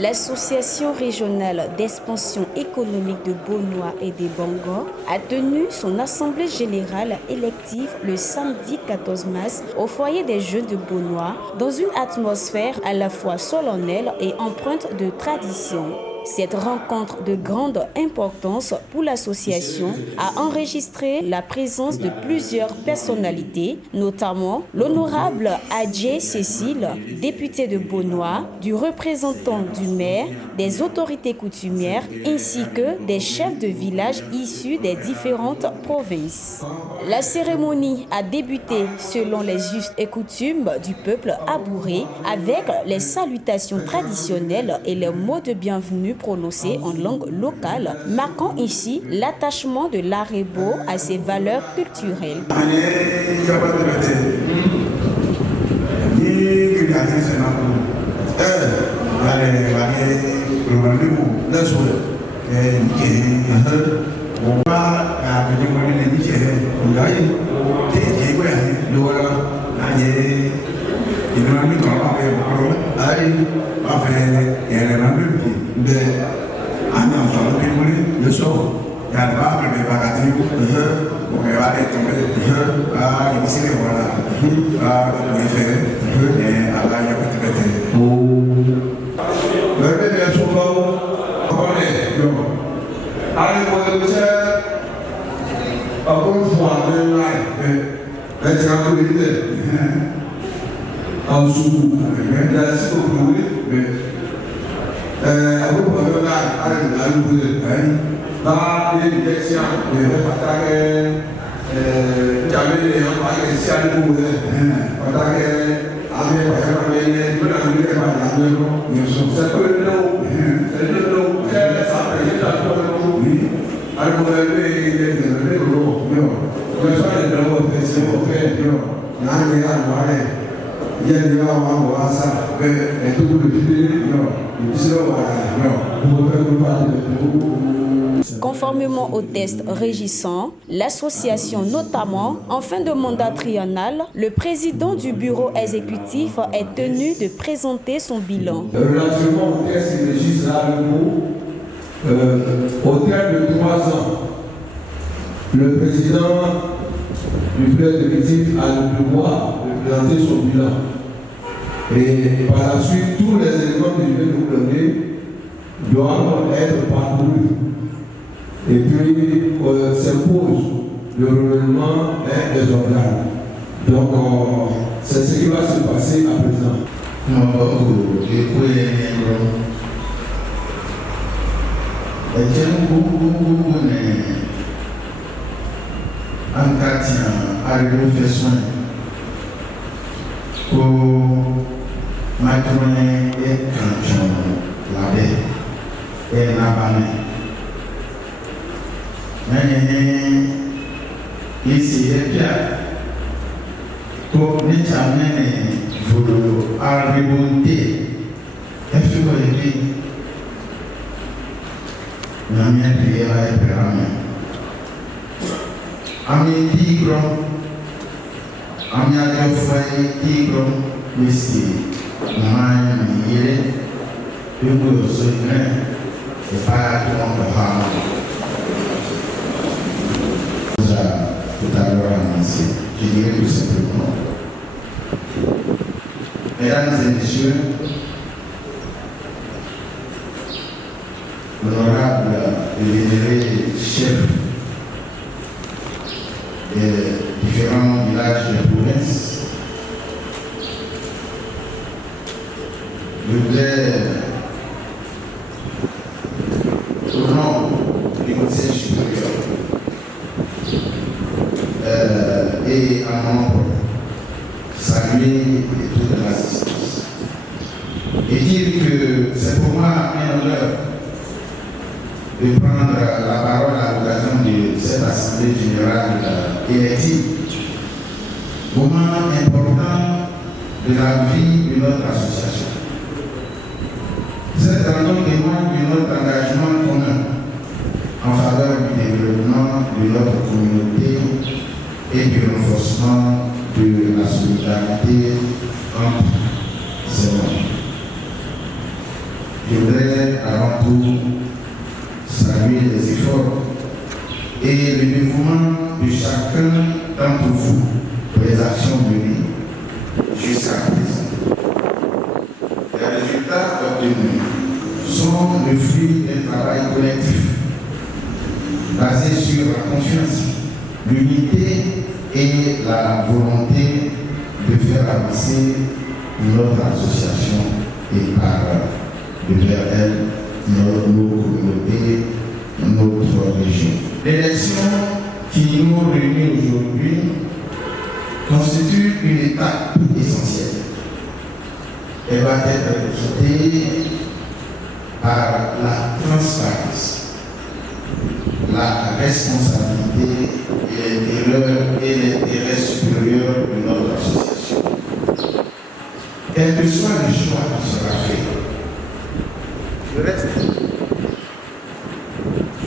L'Association régionale d'expansion économique de Bonoa et des Bangor a tenu son assemblée générale élective le samedi 14 mars au foyer des jeunes de Bonoa dans une atmosphère à la fois solennelle et empreinte de tradition. Cette rencontre de grande importance pour l'association a enregistré la présence de plusieurs personnalités, notamment l'honorable Adjé Cécile, député de Bonoa, du représentant du maire, des autorités coutumières ainsi que des chefs de village issus des différentes provinces. La cérémonie a débuté selon les us et coutumes du peuple abouré avec les salutations traditionnelles et les mots de bienvenue prononcés en langue locale, marquant ici l'attachement de l'Arebo à ses valeurs culturelles. Conformément aux tests régissants, l'association notamment, en fin de mandat triennal, le président du bureau exécutif est tenu de présenter son bilan. Relativement aux tests qui régissent l'Arebo, au terme de 3 ans, le président du bureau exécutif a le devoir de présenter son bilan. Et par la suite, tous les éléments que je vais vous donner doivent être parcourus. Et puis, s'impose le renouvellement des organes. Donc, c'est ce qui va se passer à présent. Matronne et canton labé et nabane. Nanyene ici et Pierre. Pour les champions, vous arrivez et figurez Namien Pierre et Péramin. Ami tigre, ami à deux fois tigre, Messi. Mãe, ele, eu sou grande, o pai do Mohammed. Usa o Taroramansi, que diria que o simplement. Mesdames et messieurs, honorable et vénéré chef des différents villages de province, je voudrais, au nom du Conseil supérieur et à mon nom, saluer toute l'assistance et dire que c'est pour moi un honneur de prendre la parole à l'occasion de cette assemblée générale élective, moment important de la vie de notre association. Cette rencontre témoigne de notre engagement commun en faveur du développement de notre communauté et du renforcement de la solidarité entre ces mondes. je voudrais avant tout saluer les efforts et le dévouement de chacun d'entre vous pour les actions menées jusqu'à présent. Les résultats obtenus sont le fruit d'un travail collectif basé sur la confiance, l'unité et la volonté de faire avancer notre association et par devers elle nos communautés, notre région. L'élection qui nous réunit aujourd'hui constitue une étape essentielle. Elle va être guidée par la transparence, la responsabilité et l'intérêt supérieur de notre association. Quel que soit le choix qui sera fait,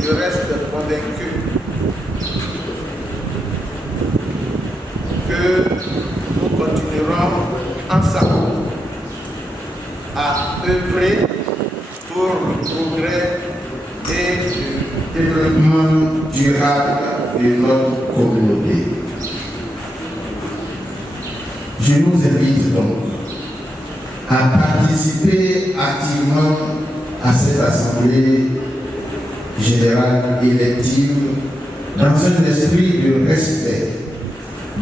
je reste convaincu que nous continuerons ensemble à œuvrer pour le progrès et le développement durable de notre communauté. Je nous invite donc à participer activement à cette assemblée générale élective dans un esprit de respect,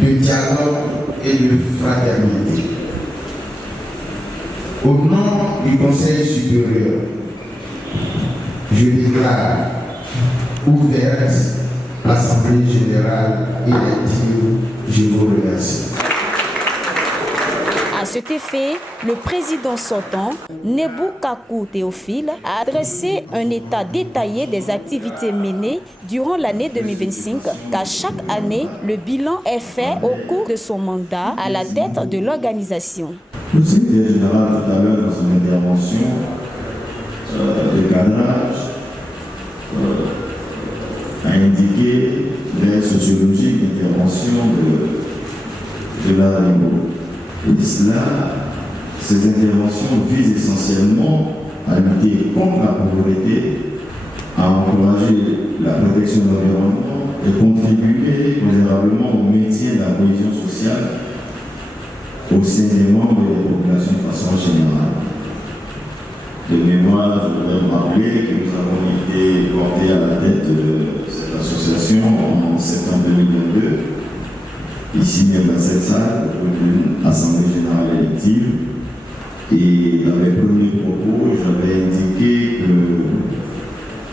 de dialogue et de fraternité. Au nom du Conseil supérieur, je déclare ouverte l'Assemblée générale élective. Je vous remercie. À cet effet, le président sortant, Nebou Kakou Théophile, a adressé un état détaillé des activités menées durant l'année 2025, car chaque année, le bilan est fait au cours de son mandat à la tête de l'organisation. Le secrétaire général, tout à l'heure, dans son intervention de cadrage, a indiqué l'aide sociologique d'intervention de l'ARIMO. Et cela, ces interventions visent essentiellement à lutter contre la pauvreté, à encourager la protection de l'environnement et contribuer considérablement au maintien de la cohésion sociale au sein des membres et des populations de façon générale. De mémoire, je voudrais me rappeler que nous avons été portés à la tête de cette association en septembre 2022, ici même dans cette salle, pour une assemblée générale élective. Et dans mes premiers propos, j'avais indiqué que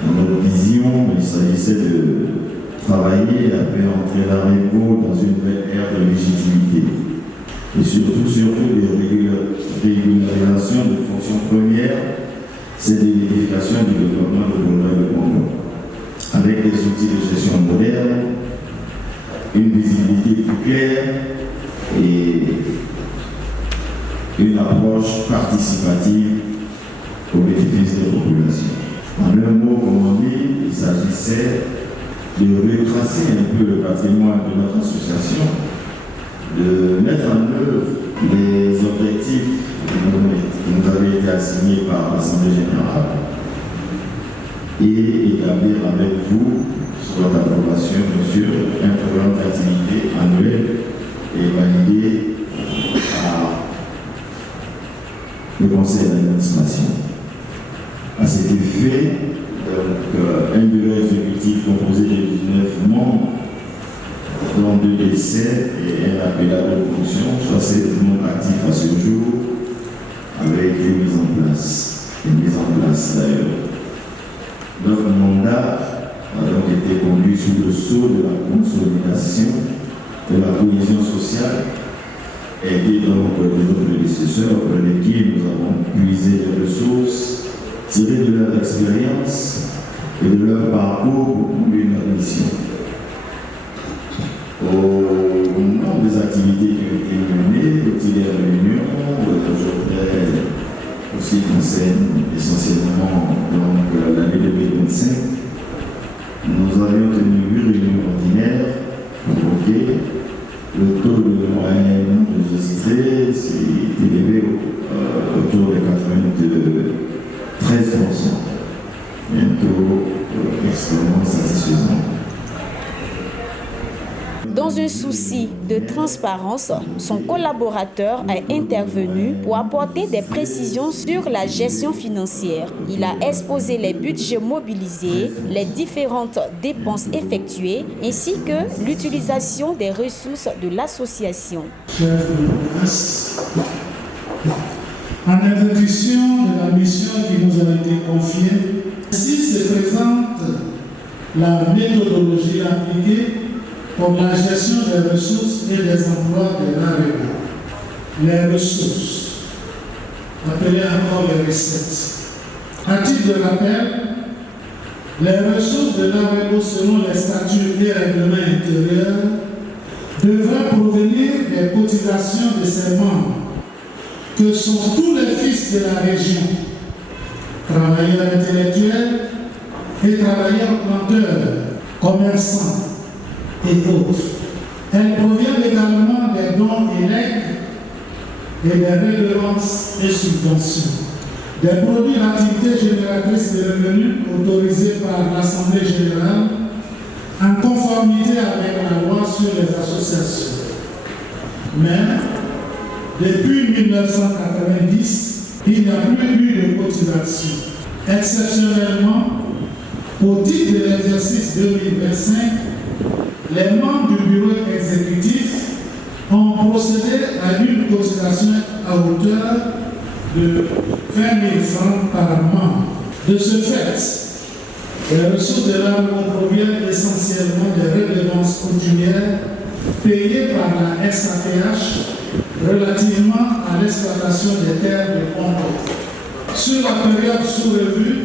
dans notre vision, il s'agissait de travailler à faire entrer la REPO dans une nouvelle ère de légitimité. Et surtout de régularisation de fonctions premières, c'est de l'édification du développement de bonheur de Congo. Avec des outils de gestion modernes, une visibilité plus claire et une approche participative au bénéfice des populations. En un mot, comme on dit, il s'agissait de retracer un peu le patrimoine de notre association, de mettre en œuvre les objectifs qui nous avaient été assignés par l'Assemblée générale et établir avec vous, sur votre approbation, monsieur, un programme d'activité annuel et validé par le conseil d'administration. À cet effet, donc, un bureau exécutif composé de 19 membres, dont 2 décès et un appel de fonction, soit 7 non actifs à ce jour, avec une mise en place d'ailleurs. Notre mandat a donc été conduit sous le sceau de la consolidation de la cohésion sociale, aidé donc de nos prédécesseurs auprès desquels nous avons puisé les ressources tirées de leur expérience et de leur parcours pour conduire notre mission. Au nom des activités qui ont été menées, au titre de l'Union, je voudrais, pour ce qui concerne essentiellement l'année 2025, nous avions tenu 8 réunions ordinaires convoquées. Le taux de moyenne enregistré s'est élevé autour de 93 vraiment satisfaisant. Dans un souci de transparence, son collaborateur a intervenu pour apporter des précisions sur la gestion financière. Il a exposé les budgets mobilisés, les différentes dépenses effectuées, ainsi que l'utilisation des ressources de l'association. En introduction de la mission qui nous a été confiée, ici se présente la méthodologie appliquée pour la gestion des ressources et des emplois de l'AREBO. Les ressources, appelées encore les recettes. À titre de rappel, les ressources de l'AREBO selon les statuts et règlements intérieurs devraient provenir des cotisations de ses membres, que sont tous les fils de la région, travailleurs intellectuels et travailleurs planteurs, commerçants et autres. Elles proviennent également des dons et legs et des redevances et subventions, des produits d'activité génératrice de revenus autorisés par l'Assemblée générale en conformité avec la loi sur les associations. Mais, depuis 1990, il n'y a plus eu de cotisation. Exceptionnellement, au titre de l'exercice 2025, les membres du bureau exécutif ont procédé à une cotisation à hauteur de 20 000 francs par membre. De ce fait, les ressources de l'AREBO proviennent essentiellement des redevances coutumières payées par la SAPH relativement à l'exploitation des terres de Congo. Sur la période sous-revue,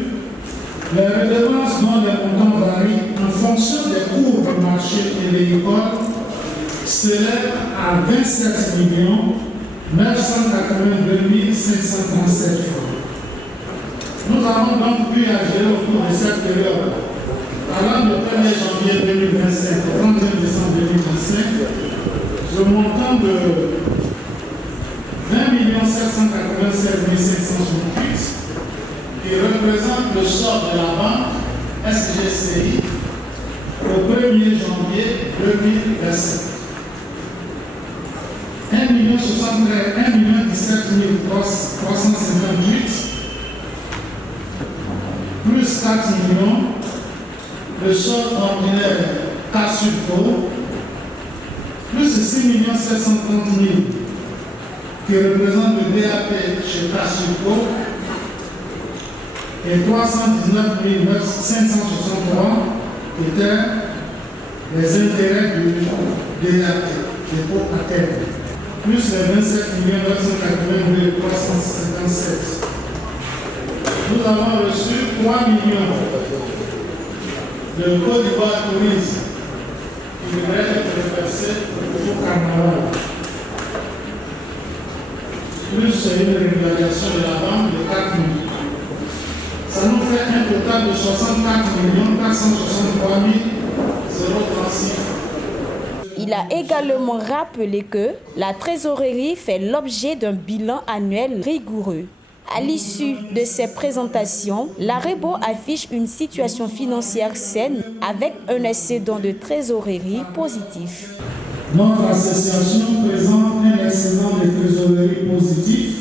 les redevances dont les montants varient en fonction des cours de marché et agricoles s'élèvent à 27 982 537 francs. Nous avons donc eu à gérer au cours de cette période, allant du 1er janvier 2025 au 31 décembre 2025, le montant de 20 787 568 qui représente le sort de la banque SGCI au 1er janvier 2027. 1 017 358 plus 4 millions, le solde ordinaire CASUPO, plus 6 730 000 qui représente le DAP chez CASUPO et 319 563 qui étaient les intérêts du DAP, dépôt à terre, plus les 27 982 357. Nous avons reçu 3 millions de Côte d'Ivoire tourisme qui devraient être reversés au carnaval. Plus une régularisation de la banque de 4 millions. Ça nous fait un total de 64 463 036. Il a également rappelé que la trésorerie fait l'objet d'un bilan annuel rigoureux. À l'issue de ces présentations, l'AREBO affiche une situation financière saine avec un excédent de trésorerie positif. Notre association présente un excédent de trésorerie positif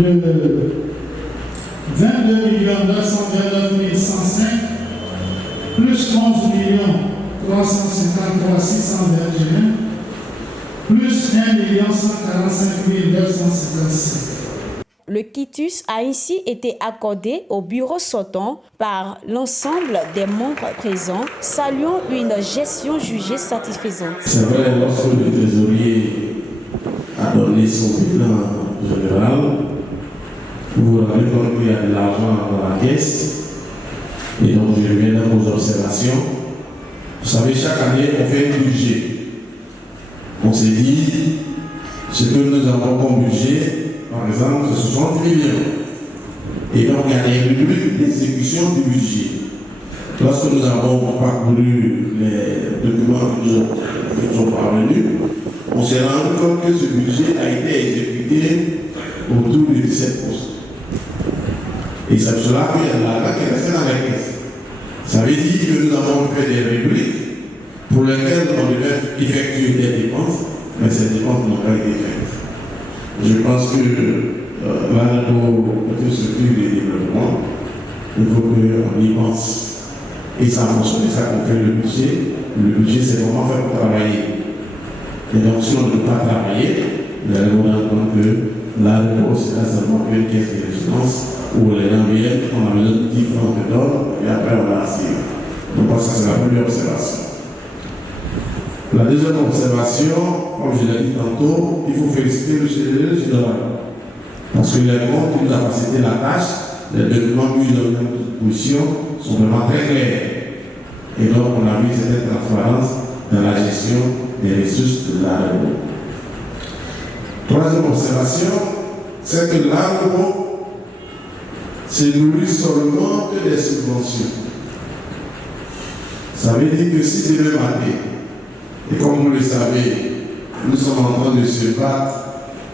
de 22 929 105 plus 11 353 621 plus 1 145 955. Le quitus a ainsi été accordé au bureau sortant par l'ensemble des membres présents, saluant une gestion jugée satisfaisante. C'est vrai, lorsque le trésorier a donné son bilan général, vous vous rendez compte qu'il y a de l'argent dans la caisse, et donc je reviens dans vos observations. Vous savez, chaque année, on fait un budget. On s'est dit, ce que nous avons comme budget, par exemple, c'est 60 millions. Et donc, il y a des rubriques d'exécution du budget. Lorsque nous avons parcouru les documents qui nous sont parvenus, on s'est rendu compte que ce budget a été exécuté autour de 17%. Et c'est pour cela qu'il y a de l'argent qui est resté dans la caisse. Ça veut dire que nous avons fait des rubriques pour lesquelles on devait effectuer des dépenses, mais ces dépenses n'ont pas été faites. Je pense que là, pour une structure de développement, il faut qu'on y pense. Et ça fonctionne, ça qu'on fait le budget. Le budget, c'est comment faire pour travailler. Et donc, si on ne peut pas travailler, vous allez vous rendre compte que la réponse sera seulement une caisse de résistance où les gens viennent, on a besoin de différentes méthodes, et après on va assurer. Donc, ça, c'est la première observation. La deuxième observation, comme je l'ai dit tantôt, il faut féliciter le général. Parce que les comptes qui nous a facilité la tâche, les documents mis dans notre position sont vraiment très clairs. Et donc, on a vu cette transparence dans la gestion des ressources de l'AREBO. Troisième observation, c'est que l'AREBO se nourrit seulement que des subventions. Ça veut dire que si je vais mater, et comme vous le savez, nous sommes en train de se battre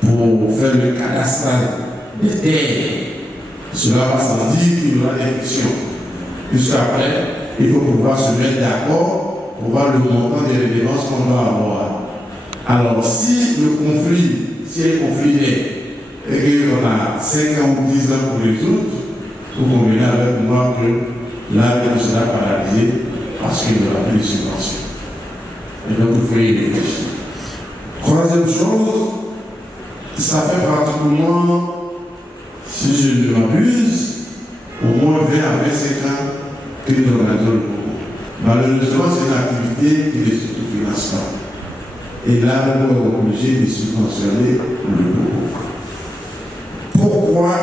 pour faire le cadastrage des terres. Cela va sans dire qu'il y aura des frictions. Jusqu'après, il faut pouvoir se mettre d'accord pour voir le montant des redevances qu'on doit avoir. Alors, si le conflit est, et qu'on a 5 ans ou 10 ans pour résoudre, vous convenez avec moi que l'AREBO sera paralysé parce qu'il n'y aura plus de subventions. Et donc, il faut y réfléchir. Troisième chose, ça fait pratiquement, si je ne m'abuse, au moins 20 à 25 ans que nous organisons le concours. Malheureusement, c'est une activité qui ne se finance pas. Et là, on est obligé de subventionner le concours. Pourquoi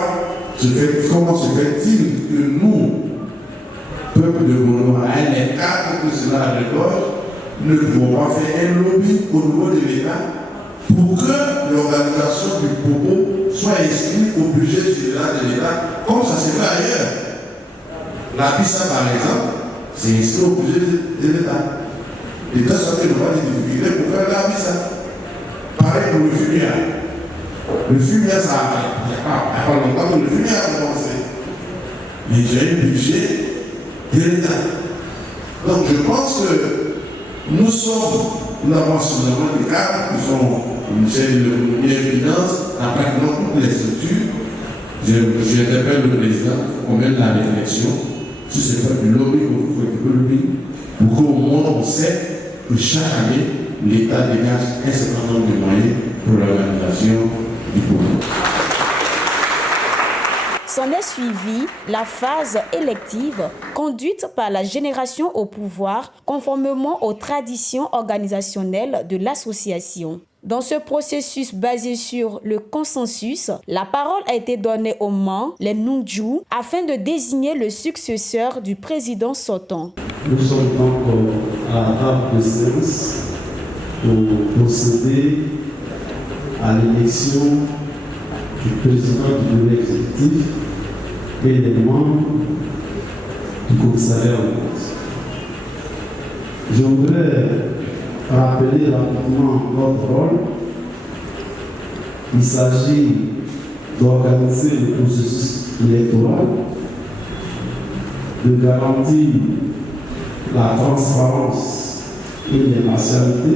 comment se fait-il que nous, peuple de Bono, à un écart que cela récolte, ne pouvons pas faire un lobby au niveau de l'État pour que l'organisation du Popo soit inscrite au budget général de l'État, comme ça se fait ailleurs. La PISA, par exemple, c'est inscrit au budget de l'État. L'État soit qu'il aura des difficultés pour faire la PISA. Pareil pour le fumier. Le fumier, ça il n'y a pas longtemps que le fumier a commencé. Mais j'ai un budget de l'État. Donc je pense que nous avons suffisamment des cadres qui sont le ministère de l'économie et des finances, dans pratiquement toutes les structures. J'interpelle le président qu'on mène la réflexion si c'est pas du lobby ou du lobby, pour qu'au moins on sait que chaque année, l'État dégage un certain nombre de moyens pour l'organisation du gouvernement. S'en est suivie la phase élective conduite par la génération au pouvoir conformément aux traditions organisationnelles de l'association. Dans ce processus basé sur le consensus, la parole a été donnée aux membres, les Nungju, afin de désigner le successeur du président sortant. Nous sommes donc à la table de séance pour procéder à l'élection du président du bureau exécutif et des membres du commissariat aux comptes. Je voudrais rappeler rapidement notre rôle. Il s'agit d'organiser le processus électoral, de garantir la transparence et l'impartialité,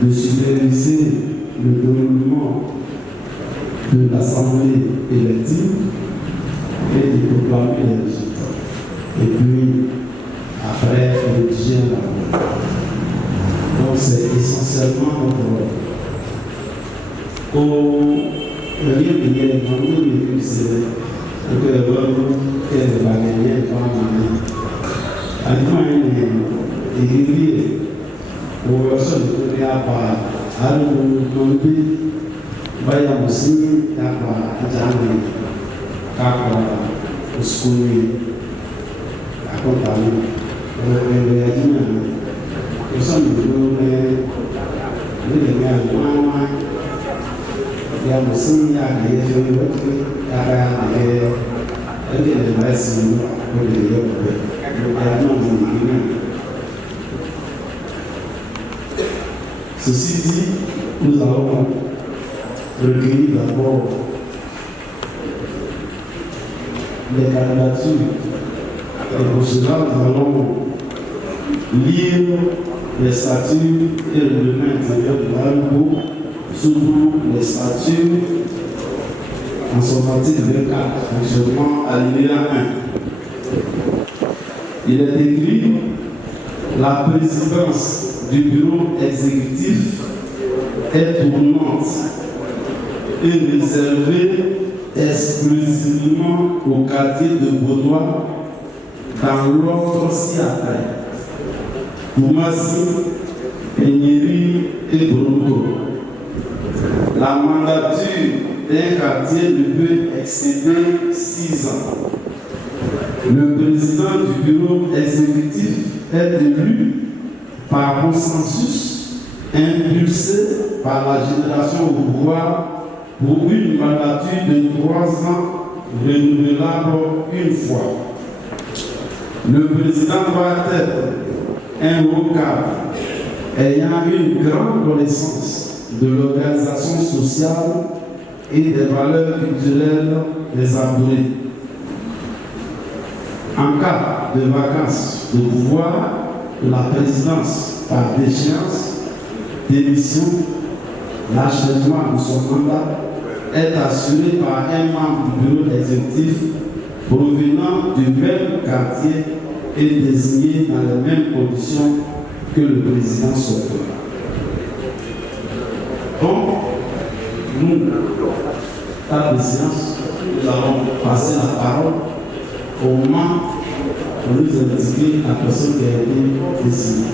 de superviser le déroulement de l'Assemblée élective et de proclamer les résultats. Et puis, après, rédiger un rapport. Donc, c'est essentiellement notre rôle. Au rien de l'événement, c'est que le peuple est va gagner le temps de à irrégulier. Pour personne de donner à part, à nous vaya musini hapa ajani hapa uskui akonta ndio ya jina eso ndio ni mama ya musini ya ndio ndio kara ndio ndio basi ndio ceci dit, nous avons recueilli d'abord les candidatures Et pour cela, nous allons lire les statuts et le règlement intérieur de l'ANGO, surtout les statuts en son article 24, fonctionnement alinéa 1. Il est écrit: la présidence du bureau exécutif est tournante et réservée exclusivement au quartier de Beaudoin dans l'ordre ci-après: Koumassi, Pénéry et Bronco. La mandature d'un quartier ne peut excéder 6 ans. Le président du bureau exécutif est élu par consensus impulsé par la génération au pouvoir pour une mandature de 3 ans renouvelable une fois. Le président doit être un haut cadre ayant une grande connaissance de l'organisation sociale et des valeurs culturelles des abonnés. En cas de vacance de pouvoir, la présidence par déchéance, démission, l'achèvement de son mandat est assurée par un membre du bureau exécutif provenant du même quartier et désigné dans les mêmes conditions que le président sortant. Donc, nous, à la présidence, nous allons passer la parole au moment où nous indiquer la personne qui a été désignée.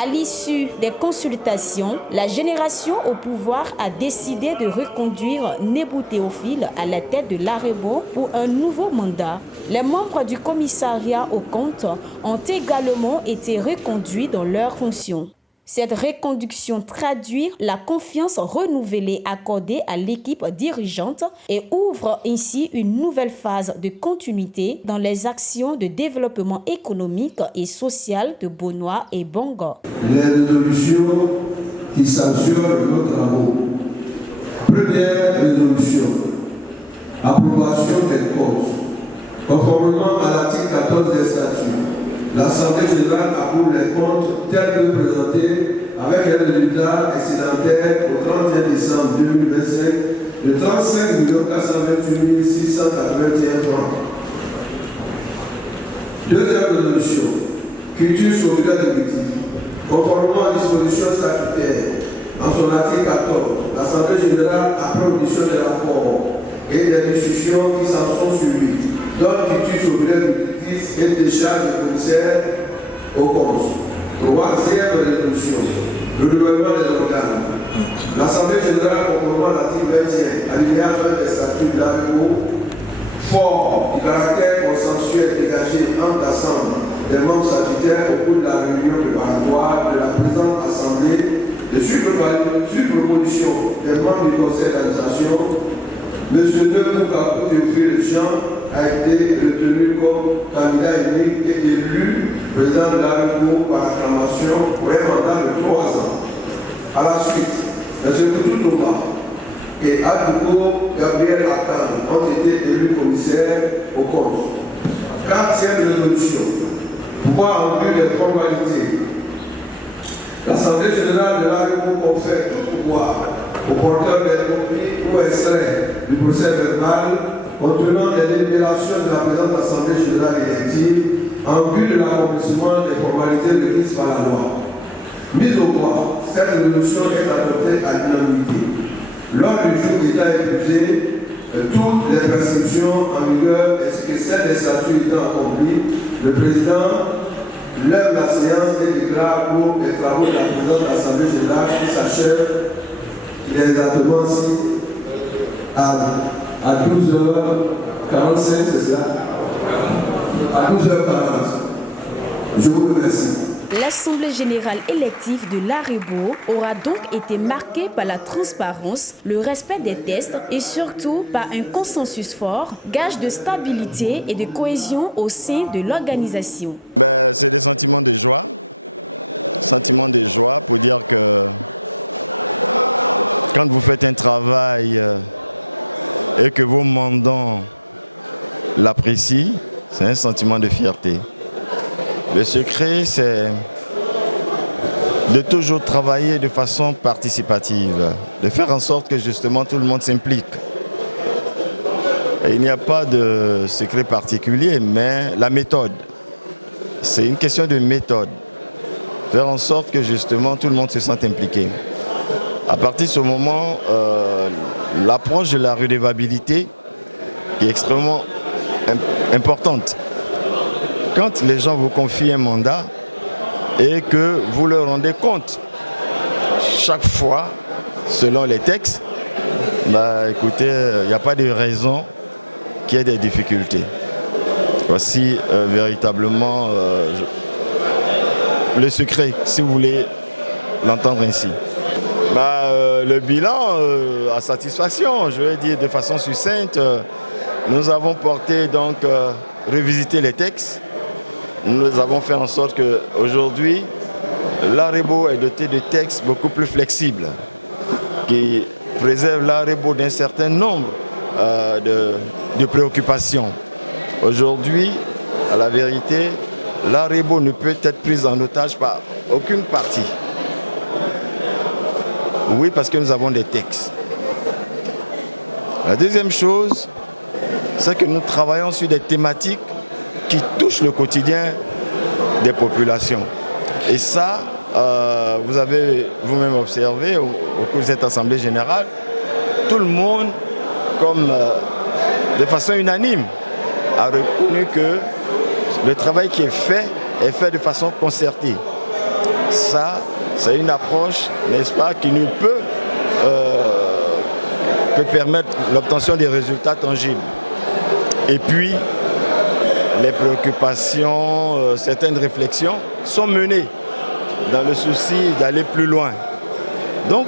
À l'issue des consultations, la génération au pouvoir a décidé de reconduire Nebou Théophile à la tête de l'Arebo pour un nouveau mandat. Les membres du commissariat aux comptes ont également été reconduits dans leurs fonctions. Cette reconduction traduit la confiance renouvelée accordée à l'équipe dirigeante et ouvre ainsi une nouvelle phase de continuité dans les actions de développement économique et social de Bonoa et Bongo. Les résolutions qui sanctionnent nos travaux. Première résolution, approbation des comptes. Conformément à l'article 14 des statuts, l'Assemblée générale approuve les comptes tels que présentés avec les résultats excédentaires au 31 décembre 2025 de 35 428 681 francs. Deuxième résolution, culture solidaire de Biti. Conformément aux dispositions statutaires, en son article 14, l'Assemblée générale, après audition de la forme et des discussions qui s'en sont suivies, donne culture solidaire de Biti et décharge de commissaire au compte. Troisième résolution, le renouvellement des organes. L'Assemblée générale, conformément à l'article 21, alinéa 1 des statuts de l'AEO, fort du caractère consensuel dégagé entre l'Assemblée des membres statutaires au cours de la réunion préparatoire de la présente Assemblée, de sur proposition des membres du Conseil d'administration, M. Nebou Théophile Jean a été retenu comme candidat unique et élu président de la République par acclamation pour un mandat de 3 ans. À la suite, M. Koutou Thomas et Adouko Gabriel Akan ont été élus commissaires au compte. Quatrième résolution, pouvoir en vue des formalités. L'Assemblée générale de la République confère tout pouvoir au porteur des copies ou extraits du procès verbal contenant des délibérations de la présente Assemblée générale élective en vue de l'accomplissement des formalités requises par la loi. Mise au point, cette résolution est adoptée à l'unanimité. Lors du jour étant épuisé, toutes les prescriptions en vigueur ainsi que celles des statuts étant accomplies, le président lève la séance et déclare pour les travaux de la présente Assemblée générale qui s'achève exactement à 12h45, c'est cela? À 12h40. Je vous remercie. L'Assemblée générale élective de l'Arebo aura donc été marquée par la transparence, le respect des tests et surtout par un consensus fort, gage de stabilité et de cohésion au sein de l'organisation. C'est des sentiments de joie. Sentiments de joie pour dire que quand vous faites un travail et que vos mandants l'apprécient, c'est un sentiment de fierté. Le secret, c'est de toujours travailler de façon participative, de faire en sorte que justement tout le monde s'implique. Il n'y a pas de secret particulier, mais la méthode, c'est une question de méthode. Faire en sorte que justement tout le monde se sente impliqué. À partir de ce moment, l'approche de la redevabilité qui est extrêmement importante. Quand les gens vous confient un mandat et que vous leur rendez compte chaque fois, selon les textes, écoutez, il n'y a pas de raison qu'il y ait des difficultés. Voici véritablement le secret, si vous voulez l'entendre ainsi. Le bilan à satisfaction, je vais dire de façon succincte, nous avons porté donc revisiter les textes. nous avons fait en sorte qu'aujourd'hui, l'Arebo est doté de textes beaucoup plus flexibles qui préservent l'Arebo d'un certain nombre de préoccupations. Aujourd'hui, à la vérité, l'Arebo ne peut être prise en otage par aucune partie. Oui, parce que nous avons des textes. La deuxième chose, c'est que nous travaillons sur des thématiques qui touchent le quotidien des populations. Et ça, vous avez vous-même observé au cours de cette Assemblée générale, tout le monde, de façon unanime, a reconnu que le travail qui est fait de façon concertée. Ça, c'est une approche, n'est-ce pas, qui ne peut que permettre l'obtention des résultats tangibles. Et puis, les préoccupations, certaines réflexions sont menées dans le souci d'aller plus loin. Donc,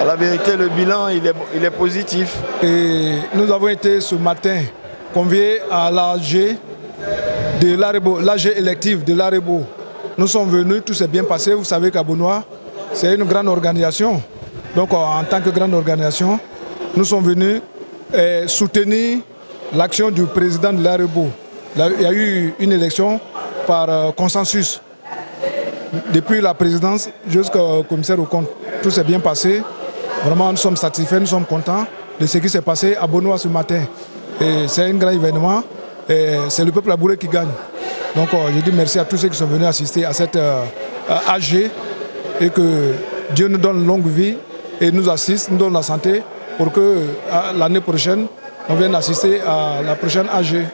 à la vérité, le bilan, il est positif. Et nous avons été ce matin conviés à l'AG de l'Arebo, l'AG élective de l'Arebo. Nous sommes venus, tout s'est bien passé. Vous savez qu'à Bonois, c'est une grande organisation. Donc, en tant que grande organisation, nous sommes venus soutenir l'action du président de l'Arebo. Il y a eu une élection par consensus. Depuis la présidence jusqu'au commissaire au compte, tout s'est bien passé. Vraiment, nous sommes satisfaits, nous sommes contents de ce qui s'est passé à Bonois ce matin. Et c'est un grand événement. C'est le peuple abouré qui gagne. Donc, je dis merci à tous ceux qui sont venus assister à cette AG et que Dieu nous donne longue vie et nous assiste, nous donne la santé pour que l'année prochaine, on vienne assister à la prochaine AG.